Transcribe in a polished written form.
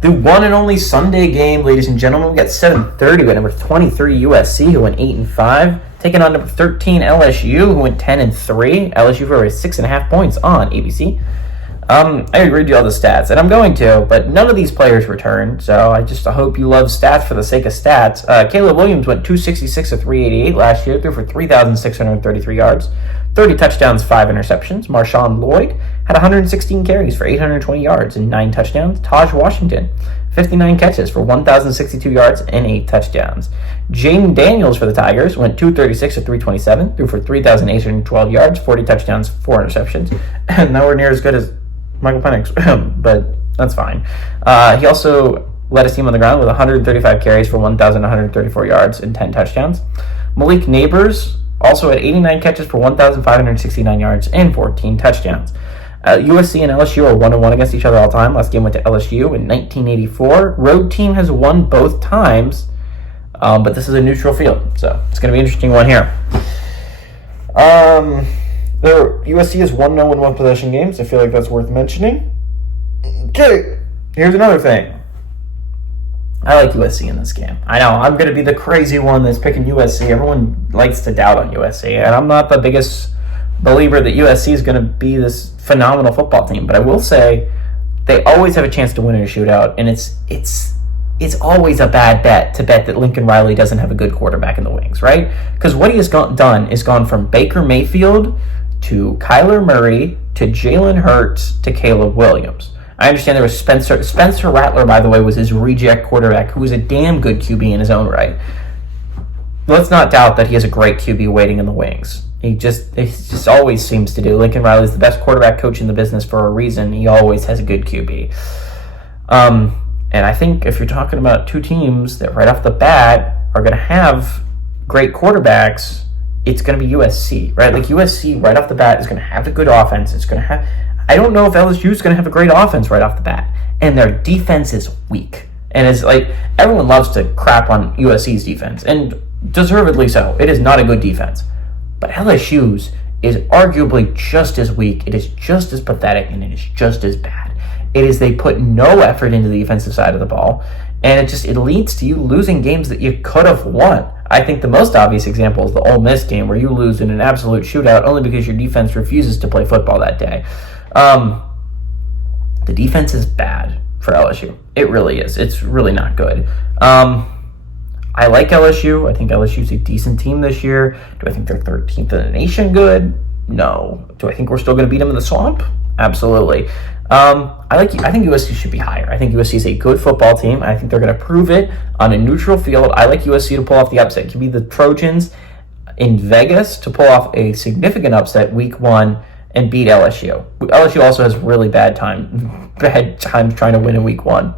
The one and only Sunday game, ladies and gentlemen. We got 7:30 with number 23 USC, who went 8-5, taking on number 13 LSU, who went 10-3. LSU for 6.5 points on ABC. I agree with all the stats, and I'm going to, but none of these players returned, so I hope you love stats for the sake of stats. Caleb Williams went 266 of 388 last year, threw for 3,633 yards, 30 touchdowns, 5 interceptions. Marshawn Lloyd had 116 carries for 820 yards and 9 touchdowns. Taj Washington, 59 catches for 1,062 yards and 8 touchdowns. Jaden Daniels for the Tigers went 236 of 327, threw for 3,812 yards, 40 touchdowns, 4 interceptions, and nowhere near as good as Michael Penix, but that's fine. He also led his team on the ground with 135 carries for 1,134 yards and 10 touchdowns. Malik Neighbors also had 89 catches for 1,569 yards and 14 touchdowns. USC and LSU are 1-1 against each other all time. Last game went to LSU in 1984. Road team has won both times, but this is a neutral field, so it's going to be an interesting one here. USC is 1-0 in one-possession games. I feel like that's worth mentioning. Okay, here's another thing. I like USC in this game. I know, I'm going to be the crazy one that's picking USC. Everyone likes to doubt on USC, and I'm not the biggest believer that USC is going to be this phenomenal football team, but I will say they always have a chance to win in a shootout, and it's always a bad bet to bet that Lincoln Riley doesn't have a good quarterback in the wings, right? Because what he has done is gone from Baker Mayfield to Kyler Murray to Jalen Hurts to Caleb Williams. I understand there was Spencer Rattler, by the way, was his reject quarterback, who was a damn good QB in his own right. Let's not doubt that he has a great QB waiting in the wings. He just always seems to do. Lincoln Riley is the best quarterback coach in the business for a reason. He always has a good QB. And I think if you're talking about two teams that right off the bat are going to have great quarterbacks, it's going to be USC, right? Like USC right off the bat is going to have a good offense. It's going to have. I don't know if LSU is going to have a great offense right off the bat, and their defense is weak. And it's like everyone loves to crap on USC's defense, and deservedly so. It is not a good defense, but LSU's is arguably just as weak. It is just as pathetic, and it is just as bad. It is they put no effort into the defensive side of the ball, and it leads to you losing games that you could have won. I think the most obvious example is the Ole Miss game where you lose in an absolute shootout only because your defense refuses to play football that day. The defense is bad for LSU. It really is. It's really not good. I like LSU. I think LSU's a decent team this year. Do I think they're 13th in the nation good? No. Do I think we're still going to beat them in the swamp? Absolutely. I think USC should be higher. I think USC is a good football team. I think they're going to prove it on a neutral field. I like USC to pull off the upset. It could be the Trojans in Vegas to pull off a significant upset week 1 and beat LSU. LSU also has really bad times trying to win in week 1.